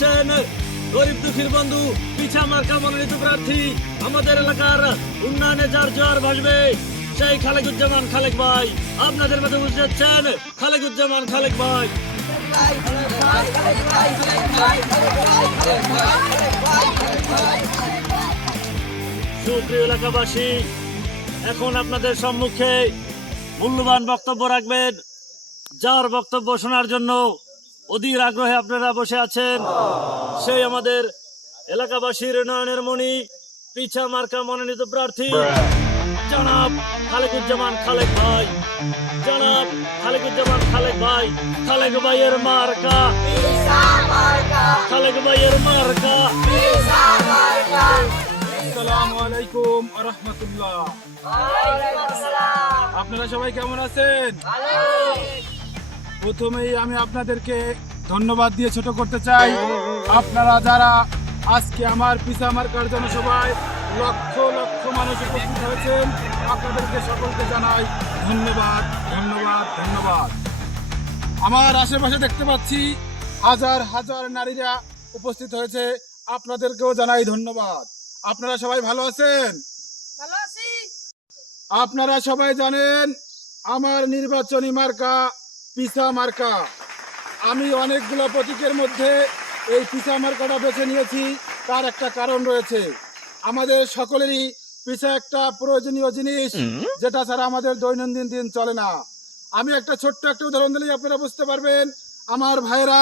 হচ্ছেন গরিব দুঃখীর বন্ধু, পিছা মার্কা মনোনীত প্রার্থী আমাদের এলাকার উন্নয়নে যার জোয়ার ভাসবে, সেই খালেকুজ্জামান খালেক ভাই। আপনাদের মাঝে উপস্থিত হচ্ছেন খালেকুজ্জামান খালেক ভাই। সুপ্রিয় এলাকাবাসী, এখন আপনাদের সম্মুখে মূল্যবান বক্তব্য রাখবেন। যার বক্তব্য শোনার জন্য অধীর আগ্রহে আপনারা বসে আছেন। সেই আমাদের এলাকাবাসীর উন্নয়নের মণি পিছা মার্কা মনোনীত প্রার্থী জনাব খালেকুজ্জামান খালেক ভাই। জনাব খালেকুজ্জামান খালেক ভাই খালেক ভাইয়ের মার্কা। খালেক ভাইয়ের মার্কা। আসসালামু আলাইকুম রহমতুল্লাহ। আপনারা সবাই কেমন আছেন? প্রথমেই আমি আপনাদেরকে ধন্যবাদ দিয়ে ছোট করতে চাই। আপনারা যারা আজকে আমার পিসা মার্কার জনসভায় লক্ষ লক্ষ মানুষ উপস্থিত হয়েছেন আপনাদেরকে সকলকে জানাই ধন্যবাদ ধন্যবাদ ধন্যবাদ। আমার আশেপাশে দেখতে পাচ্ছি হাজার হাজার নারীরা উপস্থিত হয়েছে। আপনাদেরকেও জানাই ধন্যবাদ। আপনারা সবাই ভালো আছেন? আপনারা সবাই জানেন আমার নির্বাচনী মার্কা পিসা মার্কা। আমি অনেকগুলো প্রতীকের মধ্যে এই পিসা মার্কাটা বেছে নিয়েছি তার একটা কারণ রয়েছে। আমাদের সকলেরই পিসা একটা প্রয়োজনীয় জিনিস যেটা ছাড়া আমাদের দৈনন্দিন দিন চলে না। আমি একটা ছোট্ট একটা উদাহরণ দিলেই আপনারা বুঝতে পারবেন আমার ভাইরা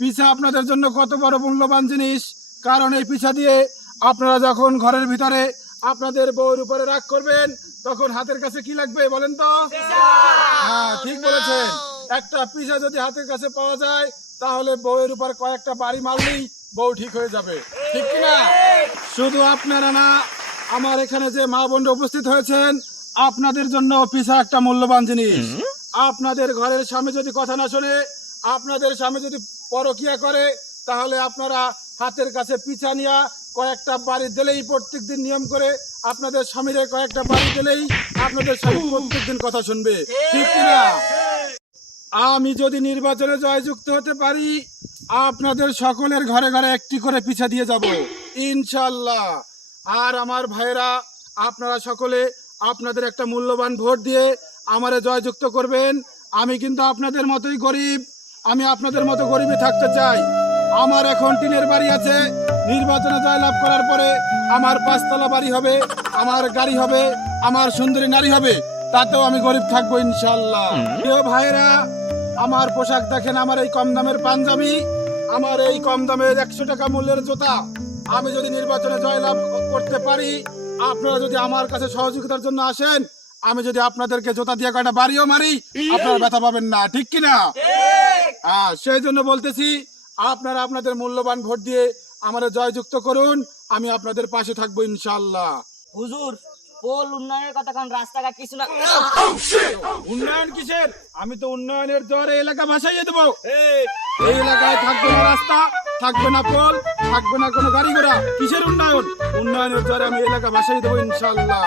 পিসা আপনাদের জন্য কত বড় মূল্যবান জিনিস। কারণ এই পিসা দিয়ে আপনারা যখন ঘরের ভিতরে আপনাদের বউর উপরে রাগ করবেন তখন হাতের কাছে কি লাগবে বলেন তো? হ্যাঁ ঠিক বলেছেন। একটা পিসা যদি হাতের কাছে পাওয়া যায় তাহলে বউয়ের উপর কয়েকটা বাড়ি মারলেই বউ ঠিক হয়ে যাবে। ঠিক কিনা শুধু আপনারা না আমার এখানে যে মা বোনরা উপস্থিত হয়েছেন আপনাদের জন্য পিসা একটা মূল্যবান জিনিস। আপনাদের ঘরের স্বামী যদি কথা না শোনে আপনাদের স্বামী যদি পরকিয়া করে তাহলে আপনারা হাতের কাছে পিছা নিয়া কয়েকটা বাড়ি দিলেই প্রত্যেক দিন নিয়ম করে আপনাদের স্বামীরে কয়েকটা বাড়ি দিলেই আপনাদের স্বামী প্রত্যেক দিন কথা শুনবে। ঠিক কিনা আমি যদি নির্বাচনে জয়যুক্ত হতে পারি, আপনাদের সকলের ঘরে ঘরে একটি করে পিছা দিয়ে যাব। ইনশাল্লাহ আর আমার ভাইরা আপনারা সকলে আপনাদের একটা মূল্যবান ভোট দিয়ে আমারে জয়যুক্ত করবেন। আমি কিন্তু আপনাদের মতোই গরিব। আমি আপনাদের মতো গরিবই থাকতে চাই। আমার এখন টিনের বাড়ি আছে। নির্বাচনে জয়লাভ করার পরে আমার পাঁচতলা বাড়ি হবে, আমার গাড়ি হবে, আমার সুন্দরী নারী হবে, তাতেও আমি গরিব থাকব ইনশাল্লাহ ভাইরা আমার পোশাক দেখেন, আমার এই কম দামের পাঞ্জাবি, আমার এই কম দামের একশো টাকা মূল্যের জুতা। আমি যদি নির্বাচনে জয়লাভ করতে পারি, আপনারা যদি আমার কাছে সহযোগিতার জন্য আসেন, আমি যদি আপনাদেরকে জোতা দিয়ে কয়টা বাড়িও মারি, আপনারা ব্যথা পাবেন না, ঠিক কিনা হ্যাঁ সেই জন্য বলতেছি, আপনারা আপনাদের মূল্যবান ভোট দিয়ে আমাদের জয়যুক্ত করুন, আমি আপনাদের পাশে থাকব ইনশাল্লাহ হুজুর পোল উন্নয়নের কথা কারণ রাস্তাঘাট কিছু না। উন্নয়ন কিসের? আমি তো উন্নয়নের জ্বরে এলাকা ভাসাইয়ে দেবো। এই এই এলাকায় থাকবে না রাস্তা থাকবে না পোল থাকবে না কোনো গাড়ি ঘোড়া। কিসের উন্নয়ন? উন্নয়নের জ্বরে আমি এলাকা ভাসাই দেবো ইনশাল্লাহ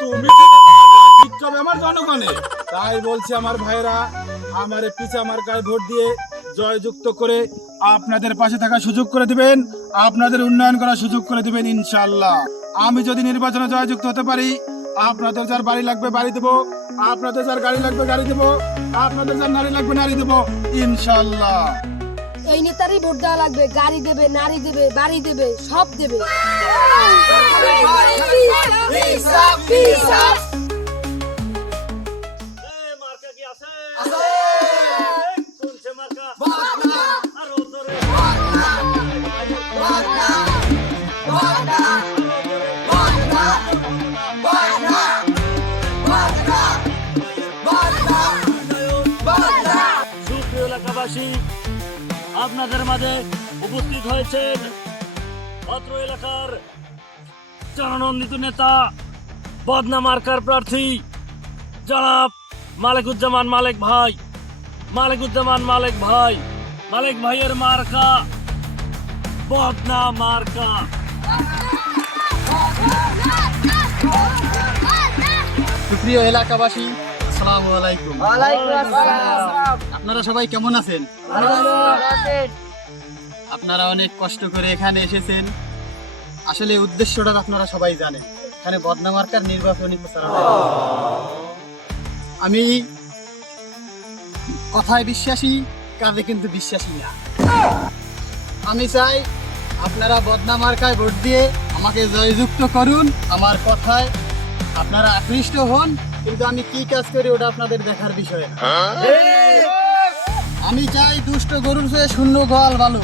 তুমি ঠিক ঠিক আমার জনগণে? তাই বলছি আমার ভাইরা আমার পিছা আমার গায়ে ভোট দিয়ে জয়যুক্ত করে আপনাদের পাশে থাকার সুযোগ করে দিবেন আপনাদের উন্নয়ন করার সুযোগ করে দিবেন ইনশাল্লাহ আমি যদি নির্বাচনে জয়যুক্ত হতে পারি আপনাদের যার বাড়ি লাগবে বাড়ি দেবো আপনাদের যার গাড়ি লাগবে গাড়ি দেবো আপনাদের যার নারী লাগবে নারী দেবো ইনশাল্লাহ। এই নেতারই ভোট দেওয়া লাগবে। গাড়ি দেবে নারী দেবে বাড়ি দেবে সব দেবে। আপনাদের মাঝে উপস্থিত হয়েছেন অত্র এলাকার জননন্দিত নেতা বদনা মার্কার প্রার্থী জনাব মালিকুজ্জামান মালিক ভাই। মালিকুজ্জামান মালিক ভাই মালিক ভাইয়ের মার্কা বদনা মার্কা। সুপ্রিয় এলাকাবাসী আসসালামু আলাইকুম। ওয়ালাইকুম আসসালাম। আপনারা সবাই কেমন আছেন? আপনারা অনেক কষ্ট করে এখানে এসেছেন। আসলে উদ্দেশ্যটা আপনারা সবাই জানেন। এখানে বদনামার্কার নির্বাচনী প্রচারণা আমি কথায় বিশ্বাসী কাজে কিন্তু বিশ্বাসী না। আমি চাই আপনারা বদনামার্কায় ভোট দিয়ে আমাকে জয়যুক্ত করুন। আমার কথায় আপনারা আকৃষ্ট হন। কিন্তু আমি কি কাজ করি ওটা আপনাদের দেখার বিষয়। আমি চাই দুষ্ট গরুর চেয়ে শূন্য গোয়াল ভালো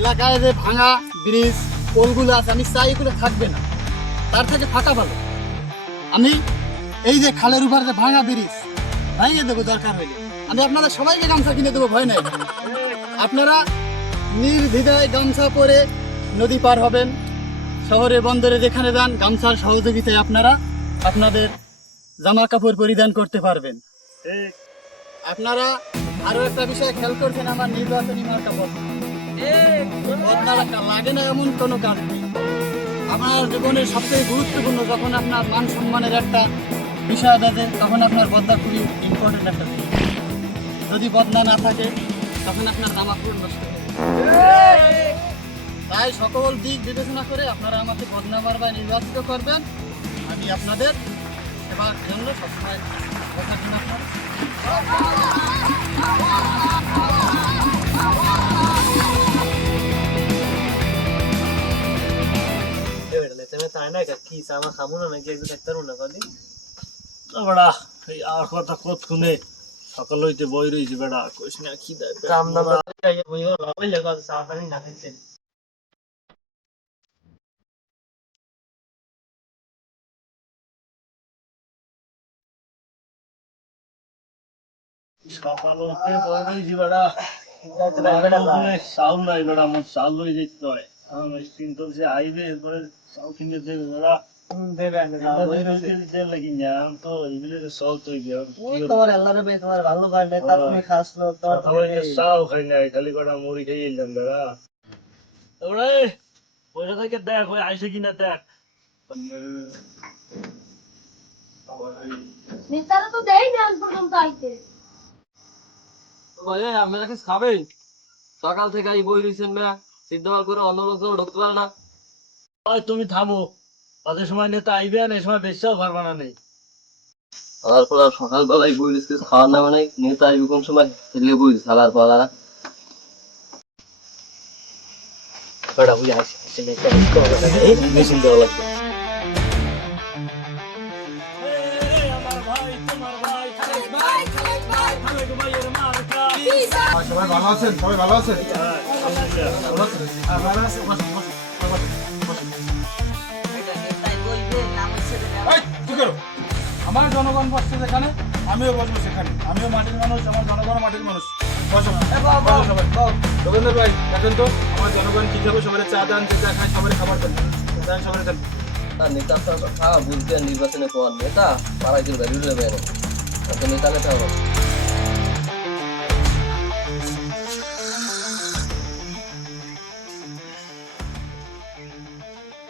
এলাকায় যে ভাঙা, ব্রিজ, পোলগুলো আছে, আমি চাই এগুলো থাকবে না। তার থেকে ফাঁকা ভালো। আমি এই যে খালের উপর যে ভাঙা ব্রিজ, ভাঙিয়ে দেবো দরকার হইলে। আমি আপনাদের সবাইকে গামছা কিনে দেবো, ভয় নাই। আপনারা নির্দ্বিধায় গামছা পরে নদী পার হবেন। শহরে, বন্দরে যেখানে যান, গামছার সহযোগিতায় আপনারা আপনাদের জামা কাপড় পরিধান করতে পারবেন। আপনারা আরও একটা বিষয় খেয়াল করছেন আমার নির্বাচনী মার্কা লাগে না এমন কোনো কাজ আপনার জীবনের সবচেয়ে গুরুত্বপূর্ণ যখন আপনার মান সম্মানের একটা বিষয় বাজে তখন আপনার বদনা খুবই ইম্পর্টেন্ট একটা যদি বদনা না থাকে তখন আপনার জামা কাপড় নষ্ট। তাই সকল দিক বিবেচনা করে আপনারা আমাকে বদনা মারবায় নির্বাচিত করবেন। আমি আপনাদের সেবার জন্য সবসময় দেখার জন্য আপনার বেড়া এই আর কথা কত শুনে সকাল হইতে বই রয়েছে বেড়া কইস না কি দেয় কাম দাম সকাল রয়েছে বেড়া চাউল নাই বেড়া আমার চাউল লই যেতে হয় আমার যে আইবে এরপরে চাউল কিনে দেবে বেড়া তেল লাগি না আমি তো এগুলো সব তো তোমার আল্লাহর বে তোমার ভালো পারলে খাস খাই নাই খালি কটা মুড়ি খেয়ে এলাম দাদা ওরে পয়সা থেকে দেখ আইসে কিনা দেখ তো দেয় না পর্যন্ত ভাই আপনারা কিছু খাবেন সকাল থেকে এই বই রয়েছেন না সিদ্ধ করে অন্য লোক ঢুকতে পারে না তুমি থামো তাদের সময় নেতা আইবে না এই সময় বেশিও পারবা না নেই তারপর আর সকালবেলায় বই রয়েছে খাওয়ার না মানে নেতা আসবে কোন সময় খেলে বই সালার পালা বেড়া বুঝে আসে মেশিন সবাই ভালো আছেন? সবাই ভালো আছেন? হ্যাঁ? আমার জনগণ বসছে যেখানে আমিও বসবো সেখানে। আমিও মাটির মানুষ আমার জনগণ মাটির মানুষ। যোগেন্দ্র ভাই দেখেন তো আমার জনগণ কি খাবে? সবাই চা দান চা খায় সবাই খাবার দেন। দেন সবাই দেন। নেতা খাওয়া বুঝতে নির্বাচনে কোয়ার নেতা? পাড়ায় দিল না তো নেতা নেতা হবে।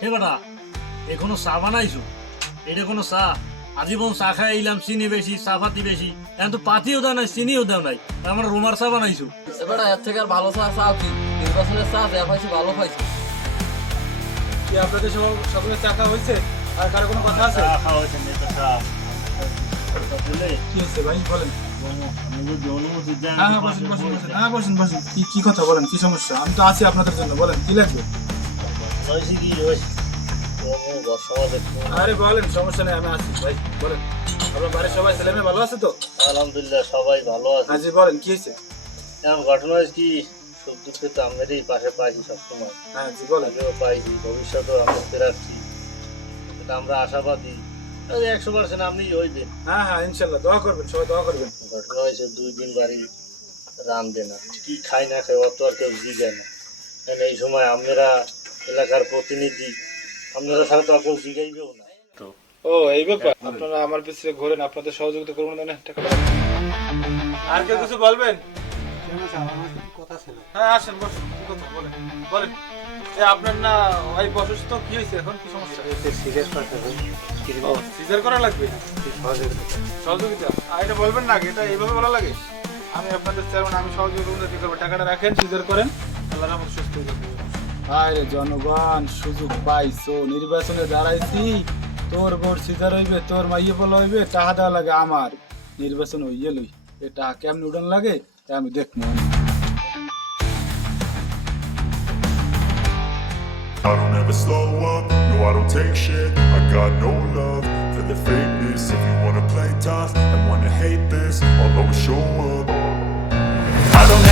হে বেটা এ কোনো চা বানাইছো? এটা কোনো চা? আজীবন চা খাই এলাম চিনি বেশি চা পাতি বেশি এখন তো পাতিও দেয় নাই চিনিও দেও নাই। আমরা রোমার চা বানাইছো। এবার এর থেকে আর ভালো চা চাও কি নির্বাচনের চা যা পাইছে ভালো পাইছে। কি আপনাদের সব সকলের চা খাওয়া হয়েছে? আর কারও কোনো কথা আছে? চা খাওয়া হয়েছে নেতা চা? কি হয়েছে ভাই? বলেন। হ্যাঁ হ্যাঁ বসুন বসুন বসুন। হ্যাঁ বসুন বসুন। কি কি কথা বলেন? কি সমস্যা? আমি তো আছি আপনাদের জন্য বলেন কি লাগবে? কি আরে বলেন সমস্যা নেই আমি আছি। ভাই বলেন। আপনার বাড়ির সবাই ছেলে মেয়ে ভালো আছে তো? আলহামদুলিল্লাহ সবাই ভালো আছে। বলেন কি হয়েছে? এখন ঘটনা কি সুখ দুঃখে তো আমাদেরই পাশে পাইছি সবসময়। হ্যাঁ জি বলেন। পাইছি ভবিষ্যতেও আমরা কিন্তু আমরা আশাবাদী। একশো পার্সেন্ট আপনি হইবেন। হ্যাঁ হ্যাঁ ইনশাল্লাহ দোয়া করবেন সবাই দোয়া করবেন। ঘটনা হয়েছে দুই দিন বাড়ি রান্ধে না। কি খাই না খাই অত আর কেউ জিগায় না। এই সময় আমরা এলাকার প্রতিনিধি। আপনারা ছাড়া তো আর কেউ জিগাইবেও না। তো? ও এই ব্যাপার। আপনারা আমার পিছনে ঘোরেন আপনাদের সহযোগিতা করবেন না? টাকা আর কেউ কিছু বলবেন? হ্যাঁ আসেন বসুন কথা বলেন? বলেন। এ আপনার না অসুস্থ? কি হয়েছে এখন? কি সমস্যা? সিজার করা লাগবে? সহযোগিতা। আর এটা বলবেন না এটা এইভাবে বলা লাগে? আমি আপনাদের চেয়ারম্যান আমি সহযোগিতা করব। টাকাটা রাখেন সিজার করেন। আল্লাহ রহমত সুস্থ হয়ে আরে জনগণ সুযোগ পাইছো নির্বাচনে দাঁড়াইছি তোর বোর সিজার হইবে তোর মাইয়ে বলা হইবে টাকা দেওয়া লাগে আমার নির্বাচন হইয়ে লই এ টাকা কেমন উড়ান লাগে আমি দেখব I don't ever slow up, no I don't take shit I got no love for the fakeness If you wanna play tough and wanna hate this I'll always show up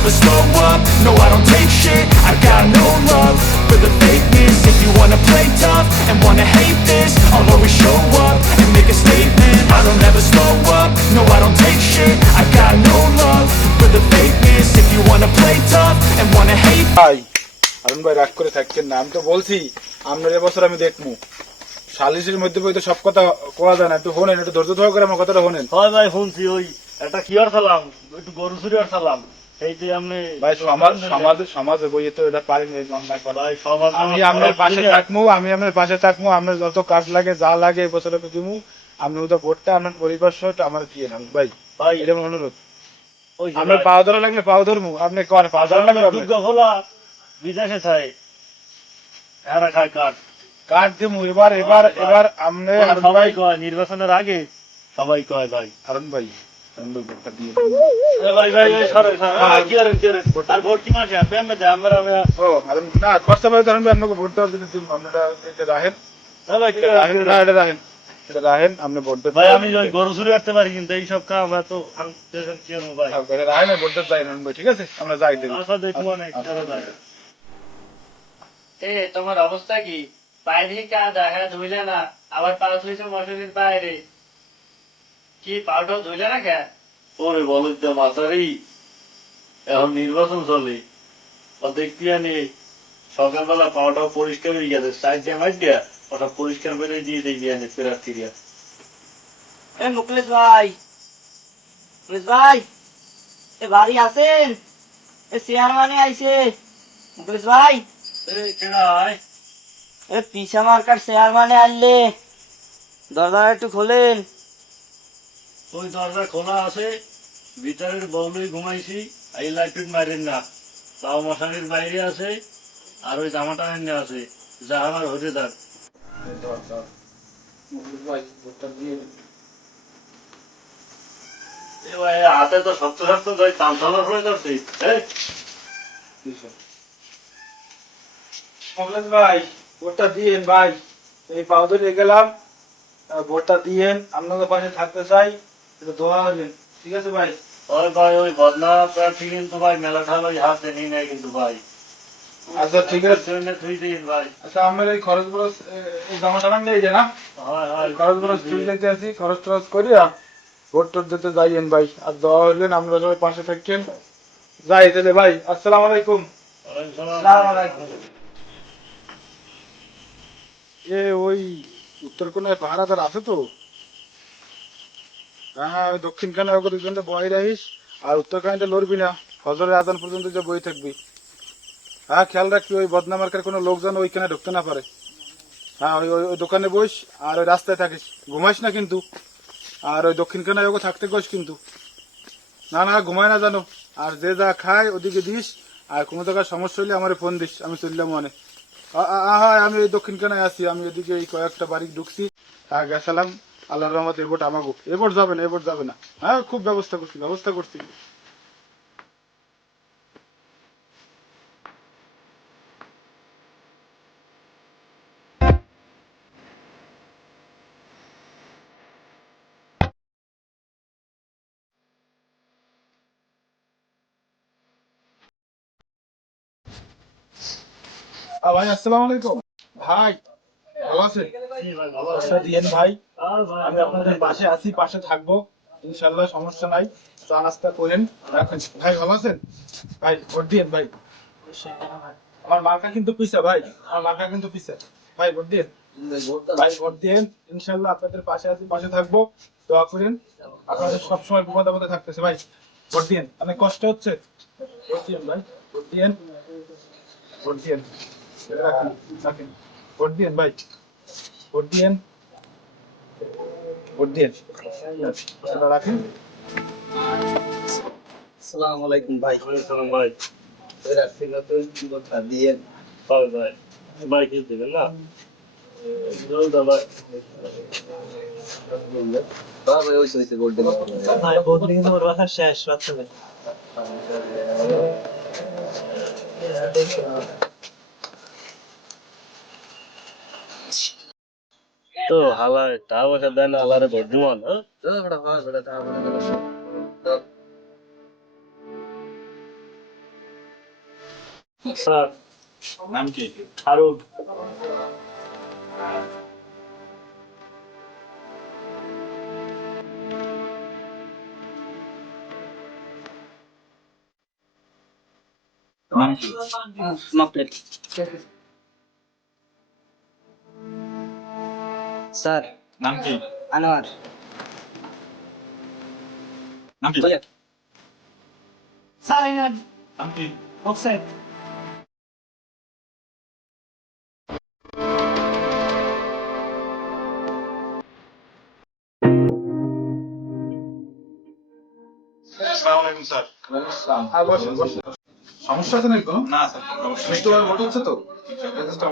I don't ever slow up, no I don't take shit I got no love for the fakeness If you wanna play tough and wanna hate this I'll always show up and make a statement I don't ever slow up, no I don't take shit I got no love for the fakeness If you wanna play tough and wanna hate ভাই অরুণ ভাই রাগ করে থাকছেন না আমি তো বলছি আপনার এবছর আমি দেখব সালিশের মধ্যে বইতে সব কথা কোয়া যায় না একটু শোনেন একটু ধৈর্য ধরে করে আমার কথাটা শোনেন হয় ভাই শুনছি ওই একটা কি আর সালাম একটু গরু চুরি আর সালাম এই যে আপনি ভাই সমাজ সমাজে সমাজে বইয়ে তো এটা পারি না এই অন্যায় করা। ভাই সমাজ আমি আপনার পাশে থাকব আমি আপনার পাশে থাকব আপনার যত কাজ লাগে যা লাগে বছরে দিমু। আপনি ওটা ভোটটা আপনার পরিবার সহ আমার দিয়ে নেন ভাই। ভাই এটা আমার অনুরোধ। আপনার পাওয়া ধরা লাগলে পাওয়া ধরবো আপনি কর পাওয়া ধরা লাগবে দুর্গা ভোলা বিদেশে চাই। এরা খায় কাঠ কার্ড দিমু এবার এবার এবার আপনি সবাই কয় নির্বাচনের আগে সবাই কয় ভাই। হারুন ভাই আপনি যাই ঠিক আছে। এ, তোমার অবস্থা কি? পায়ে দিয়ে কা দেখা ধুইলে না। আবার পা ধুইছে মশারির বাইরে। কি পাউটাও ধুইলে না কে ওরে বলো তো মাথারি এখন নির্বাচন চলে। ও দেখতে জানি সকালবেলা পাওয়াটাও পরিষ্কার হয়ে গেছে। সাইড জামাই দিয়া ওটা পরিষ্কার করে দিয়ে দিয়ে জানি প্রার্থীরা এ মুকলেশ ভাই মুকলেশ ভাই এ বাড়ি আছেন? এ চেয়ার মানে আইছে। মুকলেশ ভাই। এই কেডা এ পিসা মার্কার চেয়ার মানে আনলে দরজা একটু খোলেন। ওই দরজা খোলা আছে ভিতরের বউলই ঘুমাইছি এই লাইট মারেন না। বাবা মশারির বাইরে আছে আর ওই জামাটা এনে আছে। যা আমার হতে থাক। ভাই, হাতে তো শক্ত শক্ত ধরে কাম চালার হয়ে যাচ্ছে ভাই ভোটটা দিয়েন ভাই। এই পাও ধরে গেলাম ভোটটা দিয়েন আপনাদের পাশে থাকতে চাই। এটা দোয়া ঠিক আছে ভাই? ওই ভাই ওই বদনা প্রার্থী কিন্তু ভাই মেলা ঠালাই হাত কিন্তু ভাই। আচ্ছা ঠিক আছে। তুই দিন ভাই। আচ্ছা আমার এই খরচ খরচ এই জামা টামা নিয়ে যায় না? খরচ খরচ তুই খরচ টরচ করিয়া ভোট টোট দিতে যাইয়েন ভাই। আর দোয়া হলেন আমরা সবাই পাশে থাকেন যাই তাহলে ভাই আসসালামু আলাইকুম। এ ওই উত্তর কোনায় পাহারাদার আছে তো? হ্যাঁ দক্ষিণ কানে ওকে দুজনটা বয় রাখিস আর উত্তর কানে লড়বি না। ফজরের আদান পর্যন্ত যে বই থাকবি। হ্যাঁ খেয়াল রাখবি, ওই বদনামার্কার কোনো লোকজন ওইখানে ঢুকতে না পারে। হ্যাঁ ওই ওই- দোকানে বইস, আর ওই রাস্তায় থাকিস। ঘুমাইস না কিন্তু। আর ওই দক্ষিণ কানে ওকে থাকতে কইস কিন্তু। না না, ঘুমায় না জানো। আর যে যা খায় ওদিকে দিস, আর কোনো জায়গায় সমস্যা হলে আমার ফোন দিস, আমি চললাম মনে। হ্যাঁ আমি ওই দক্ষিণ কানায় আছি, আমি এদিকে এই কয়েকটা বাড়ি ঢুকছি। হ্যাঁ গেছিলাম। আল্লাহর রহমত এবোট আমাগো। এবোট যাবে না এবোট যাবে না। হ্যাঁ খুব ব্যবস্থা করছি ব্যবস্থা করছি। ভাই, আসসালামু আলাইকুম। ভাই আমি আপনাদের পাশে আছি, পাশে থাকব। করেন আপনাদের দোয়া করেন। আপনাদের সবসময় বিপদ আপদে থাকতেছে, ভাই। ভোট দিয়েন। অনেক কষ্ট হচ্ছে। ভোট দিয়েন, ভাই। ভোট ভোট রাখেন। ভোট দিয়েন ভাই ভোট দিয়েন ভোট দিয়েন রাখেন আসসালামু আলাইকুম ভাই ভাই রাখছি দিয়েন ভাই ভাই ভাই কি না জলদা ভাই হ্যাঁ ভাই ওইসে ওইসে ভোট দেবো ভাই বহুত দিন তোমার বাসা শেষ বাচ্চাদের তো হালারে ভোট দিমান হ্যাঁ বেটা হয় বেটা তা বেটা স্যার নাম কি? ফারুক। নাম কি? স্যার। নাম কি? আনোয়ার। নাম কি? স্যার নাম কি? হ্যাঁ সমস্যা আছে নাকি কোনো? না স্যার সুষ্ঠুভাবে ভোট হচ্ছে তো? যথেষ্ট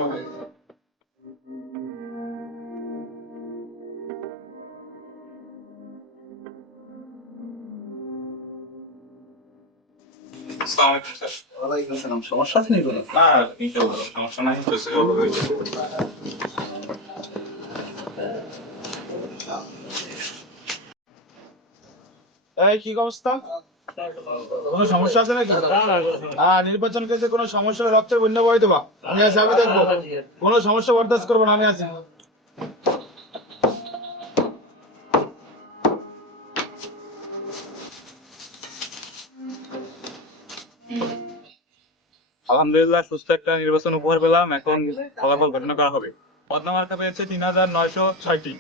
এই, কি অবস্থা? কোনো সমস্যা আছে নাকি? হ্যাঁ নির্বাচন কেন্দ্রে কোনো সমস্যা রক্তের বন্যা বই দেবা। আমি আছি, আমি দেখব। কোনো সমস্যা বরদাস্ত করব না, আমি আছি। আলহামদুলিল্লাহ সুস্থ একটা নির্বাচন উপহার পেলাম। এখন ফলাফল ঘোষণা করা হবে। পদ্মা মার্কা পেয়েছে তিন হাজার নয়শো ছয়টি।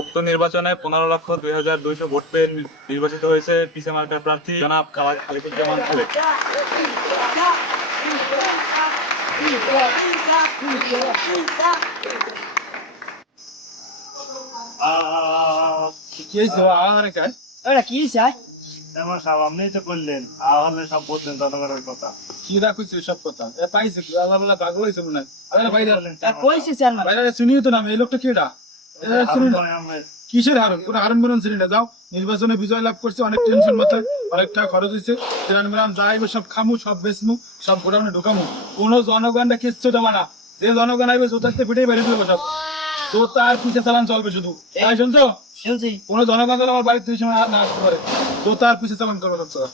উক্ত নির্বাচনে পনেরো লক্ষ দুই হাজার দুইশো ভোট পেয়ে নির্বাচিত হয়েছে পিসে মার্কার প্রার্থী জনাব খালিকুজ্জামান খালেক কি হয়েছে? আহারে কি চাই তেমন সব আপনিই তো করলেন তাহলে সব বলছেন জনগণের কথা। কি রাখছি সব কথা? এ পাইছে কি? আল্লাহ পাগল হয়েছে মনে হয়। বাইরে কইছি বাইরে শুনিও তো না এই লোকটা কেডা? এ, চিনি না। আহমেদ কিসের হারুন কোনো না যাও। নির্বাচনে বিজয় লাভ করছে অনেক টেনশন মাথায় অনেক টাকা খরচ হয়েছে ট্রেন মেরান যাইবে সব খামু সব বেচমু সব গোডাউনে ঢুকামু। কোনো জনগণটা কিচ্ছু দেবে না। যে জনগণ আইবে জোতাতে পিঠে বেরিয়ে দেবো সব। তো আর পিছে চালান চলবে শুধু। তাই শুনছো? শুনছি। কোনো জনগণ আমার বাড়িতে সময় না আসতে পারে। তো তার পিছে চালান করবে তোরা।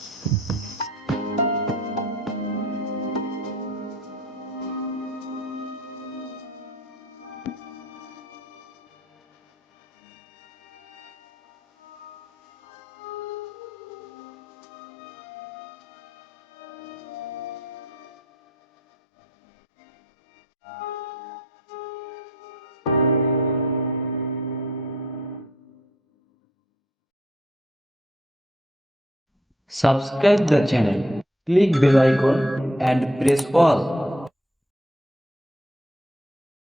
Subscribe the channel, click bell icon and press all